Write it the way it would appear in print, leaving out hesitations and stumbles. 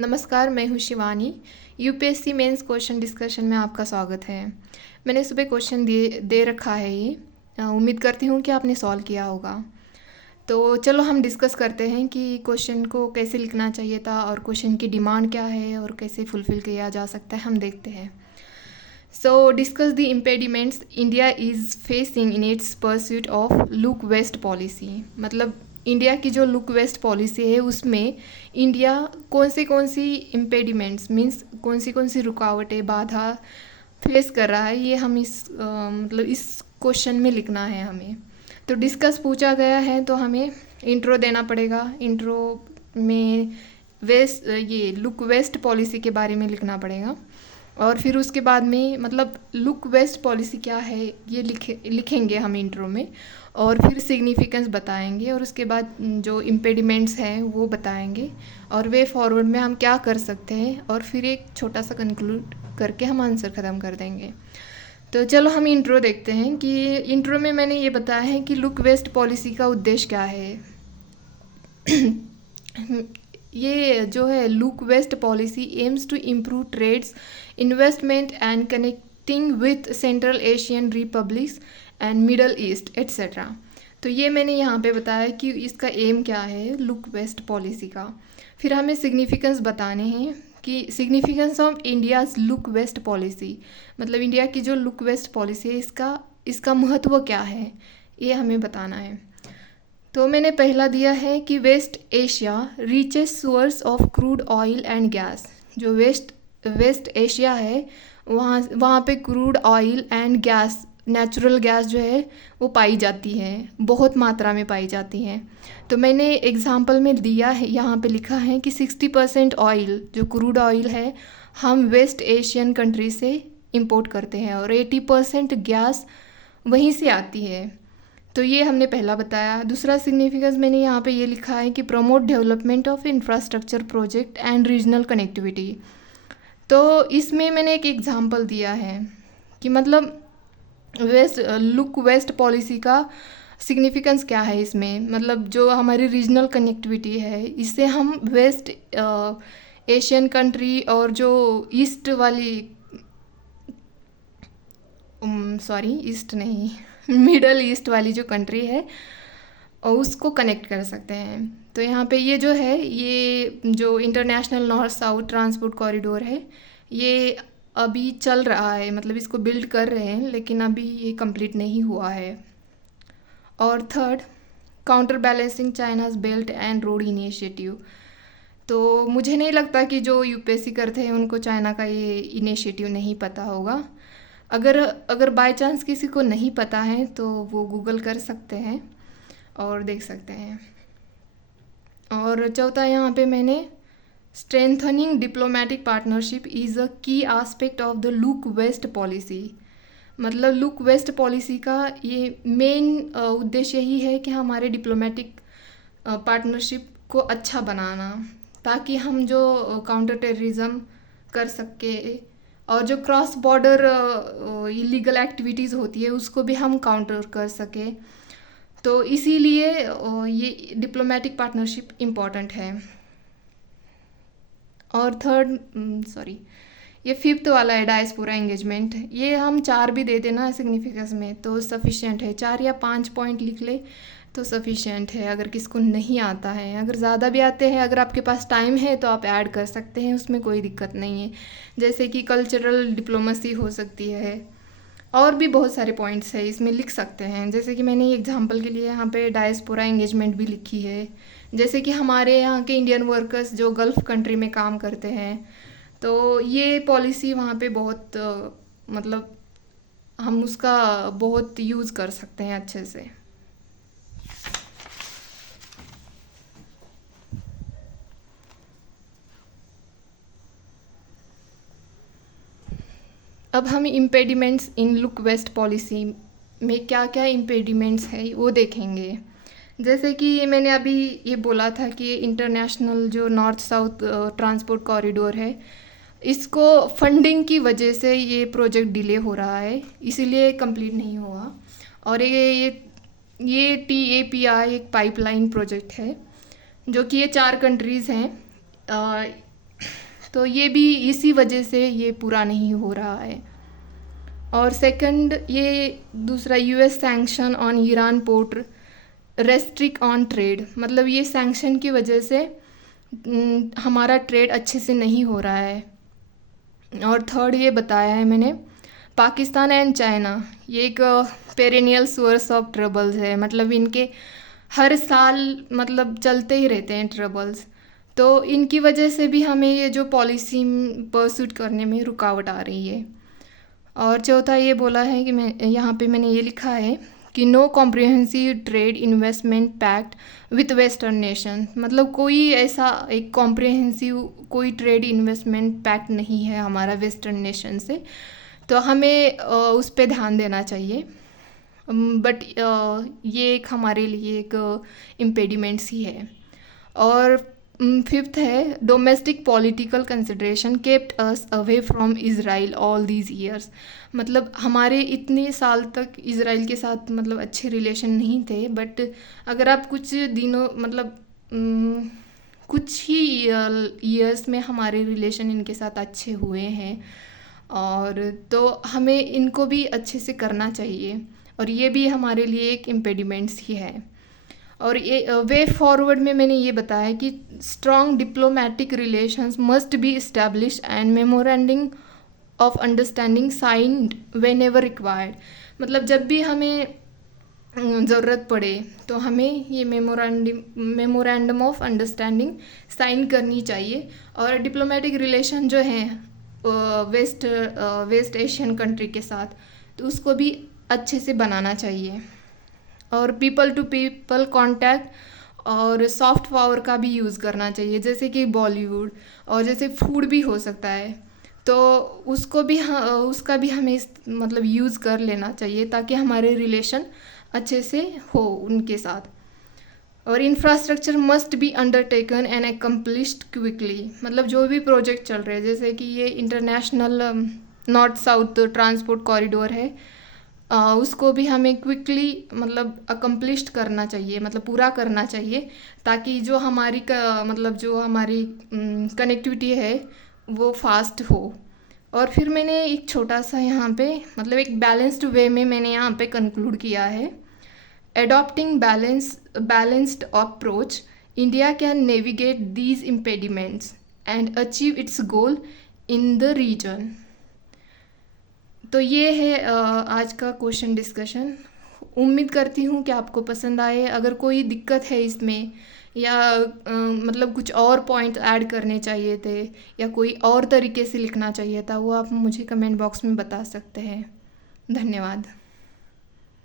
नमस्कार, मैं हूँ Shivani. UPSC mains question discussion में आपका स्वागत है। मैंने सुबह क्वेश्चन दे रखा है ये। उम्मीद करती हूँ कि आपने सॉल्व किया होगा। तो चलो हम डिस्कस करते हैं कि क्वेश्चन को कैसे लिखना चाहिए था और क्वेश्चन की डिमांड क्या है और कैसे फुलफ़िल किया जा सकता है, हम देखते हैं। So discuss the impediments India is facing in its pursuit of look waste policy. मतलब इंडिया की जो लुक वेस्ट पॉलिसी है उसमें इंडिया कौन सी इम्पेडिमेंट्स मीन्स कौन सी रुकावटें बाधा फेस कर रहा है, ये हम मतलब इस क्वेश्चन में लिखना है हमें। तो डिस्कस पूछा गया है तो हमें इंट्रो देना पड़ेगा। इंट्रो में ये लुक वेस्ट पॉलिसी के बारे में लिखना पड़ेगा और फिर उसके बाद में मतलब लुक वेस्ट पॉलिसी क्या है ये लिखेंगे हम इंट्रो में, और फिर सिग्निफिकेंस बताएंगे और उसके बाद जो इम्पेडिमेंट्स हैं वो बताएंगे और वे फॉरवर्ड में हम क्या कर सकते हैं, और फिर एक छोटा सा कंक्लूड करके हम आंसर ख़त्म कर देंगे। तो चलो हम इंट्रो देखते हैं कि इंट्रो में मैंने ये बताया है कि लुक वेस्ट पॉलिसी का उद्देश्य क्या है। ये जो है look waste policy aims to improve trades, investment and connecting with central Asian republics and middle east etcetera. तो ये मैंने यहाँ पे बताया कि इसका एम क्या है लुक वेस्ट पॉलिसी का। फिर हमें सिग्निफिकेंस बताने हैं कि significance of India's look waste policy, मतलब इंडिया की जो लुक वेस्ट पॉलिसी है इसका महत्व क्या है, ये हमें बताना है। तो मैंने पहला दिया है कि west Asia richest source of crude oil and gas. जो वेस्ट एशिया है वहाँ पे crude oil and gas, natural gas जो है वो पाई जाती है, बहुत मात्रा में पाई जाती हैं। तो मैंने एग्जांपल में दिया है, यहाँ पे लिखा है कि 60% ऑयल जो क्रूड ऑयल है हम वेस्ट एशियन कंट्री से इंपोर्ट करते हैं और 80% गैस वहीं से आती है। तो ये हमने पहला बताया। दूसरा सिग्निफिकेंस मैंने यहाँ पे ये लिखा है कि promote development of infrastructure project and regional connectivity. तो इसमें मैंने एक एग्जांपल दिया है कि मतलब लुक वेस्ट पॉलिसी का सिग्निफिकेंस क्या है इसमें, मतलब जो हमारी रीजनल कनेक्टिविटी है इससे हम वेस्ट एशियन कंट्री और जो ईस्ट वाली ईस्ट नहीं मिडल ईस्ट वाली जो कंट्री है और उसको कनेक्ट कर सकते हैं। तो यहाँ पे ये जो है ये जो international north south transport corridor है ये अभी चल रहा है, मतलब इसको बिल्ड कर रहे हैं लेकिन अभी ये कंप्लीट नहीं हुआ है। और third, counter balancing China's belt and road initiative. तो मुझे नहीं लगता कि जो यूपीएससी करते हैं उनको चाइना का ये इनिशिएटिव नहीं पता होगा। अगर बाय चांस किसी को नहीं पता है तो वो गूगल कर सकते हैं और देख सकते हैं। और चौथा यहाँ पे मैंने strengthening diplomatic partnership is a key aspect of the Look waste policy. मतलब लुक वेस्ट पॉलिसी का ये मेन उद्देश्य यही है कि हमारे डिप्लोमेटिक पार्टनरशिप को अच्छा बनाना, ताकि हम जो काउंटर टेररिज्म कर सके और जो क्रॉस बॉर्डर इलीगल एक्टिविटीज़ होती है उसको भी हम काउंटर कर सके। तो इसीलिए ये डिप्लोमेटिक पार्टनरशिप इम्पॉर्टेंट है। और ये फिफ्थ वाला है डायस्पोरा एंगेजमेंट। ये हम 4 भी दे देना सिग्निफिकेंस में तो सफिशिएंट है, 4 या 5 पॉइंट लिख ले तो सफिशिएंट है अगर किसको नहीं आता है। अगर ज़्यादा भी आते हैं, अगर आपके पास टाइम है तो आप ऐड कर सकते हैं, उसमें कोई दिक्कत नहीं है। जैसे कि कल्चरल डिप्लोमेसी हो सकती है, और भी बहुत सारे पॉइंट्स है इसमें लिख सकते हैं। जैसे कि मैंने एग्जांपल के लिए यहाँ पे डायस्पोरा एंगेजमेंट भी लिखी है। जैसे कि हमारे यहाँ के इंडियन वर्कर्स जो गल्फ़ कंट्री में काम करते हैं तो ये पॉलिसी वहाँ पे बहुत मतलब हम उसका बहुत यूज़ कर सकते हैं अच्छे से। अब हम इम्पेडिमेंट्स इन लुक वेस्ट पॉलिसी में क्या क्या इम्पेडिमेंट्स है वो देखेंगे। जैसे कि ये मैंने अभी ये बोला था कि इंटरनेशनल जो नॉर्थ साउथ ट्रांसपोर्ट कॉरिडोर है इसको फंडिंग की वजह से ये प्रोजेक्ट डिले हो रहा है, इसीलिए कंप्लीट नहीं हुआ। और ये TAPI एक पाइपलाइन प्रोजेक्ट है जो कि ये 4 कंट्रीज़ हैं तो ये भी इसी वजह से ये पूरा नहीं हो रहा है। और सेकंड, ये दूसरा, US sanction on Iran port restrict on trade, मतलब ये सैंक्शन की वजह से हमारा ट्रेड अच्छे से नहीं हो रहा है। और थर्ड ये बताया है मैंने, पाकिस्तान एंड चाइना, ये एक पेरेनियल सोर्स ऑफ ट्रबल्स है, मतलब इनके हर साल मतलब चलते ही रहते हैं ट्रबल्स। तो इनकी वजह से भी हमें ये जो पॉलिसी परसूट करने में रुकावट आ रही है। और चौथा ये बोला है कि मैं यहाँ पे मैंने ये लिखा है कि no comprehensive trade investment pact with western nation, मतलब कोई ऐसा एक कॉम्प्रिहेंसिव कोई ट्रेड इन्वेस्टमेंट पैक्ट नहीं है हमारा वेस्टर्न नेशन से, तो हमें उस पर ध्यान देना चाहिए। बट ये एक हमारे लिए एक इम्पेडिमेंट्स ही है। और फिफ्थ है, domestic political consideration kept us away from Israel all these years, मतलब हमारे इतने साल तक इज़राइल के साथ मतलब अच्छे रिलेशन नहीं थे, बट अगर आप कुछ दिनों मतलब कुछ ही ईयर्स में हमारे रिलेशन इनके साथ अच्छे हुए हैं, और तो हमें इनको भी अच्छे से करना चाहिए, और ये भी हमारे लिए एक इम्पेडिमेंट्स ही है। और ये वे फॉरवर्ड में मैंने ये बताया कि strong diplomatic relations must be establish and memorandum of understanding signed whenever required, मतलब जब भी हमें ज़रूरत पड़े तो हमें ये मेमोरेंडम ऑफ अंडरस्टैंडिंग साइन करनी चाहिए। और डिप्लोमेटिक रिलेशन जो हैं वेस्ट एशियन कंट्री के साथ, तो उसको भी अच्छे से बनाना चाहिए। और पीपल टू पीपल कांटेक्ट और सॉफ्ट पावर का भी यूज़ करना चाहिए, जैसे कि बॉलीवुड, और जैसे फूड भी हो सकता है, तो उसको भी उसका भी हमें मतलब यूज़ कर लेना चाहिए ताकि हमारे रिलेशन अच्छे से हो उनके साथ। और infrastructure must be undertaken and accomplished quickly, मतलब जो भी प्रोजेक्ट चल रहे हैं, जैसे कि ये international north south transport corridor है, उसको भी हमें क्विकली मतलब अकम्प्लिश्ड करना चाहिए, मतलब पूरा करना चाहिए, ताकि जो हमारी मतलब जो हमारी कनेक्टिविटी है वो फास्ट हो। और फिर मैंने एक छोटा सा यहाँ पे मतलब एक बैलेंस्ड वे में मैंने यहाँ पे कंक्लूड किया है, adopting balanced approach, India can navigate these impediments and achieve its goal in the region. तो ये है आज का क्वेश्चन डिस्कशन। उम्मीद करती हूँ कि आपको पसंद आए। अगर कोई दिक्कत है इसमें, या मतलब कुछ और पॉइंट ऐड करने चाहिए थे, या कोई और तरीके से लिखना चाहिए था, वो आप मुझे कमेंट बॉक्स में बता सकते हैं। धन्यवाद।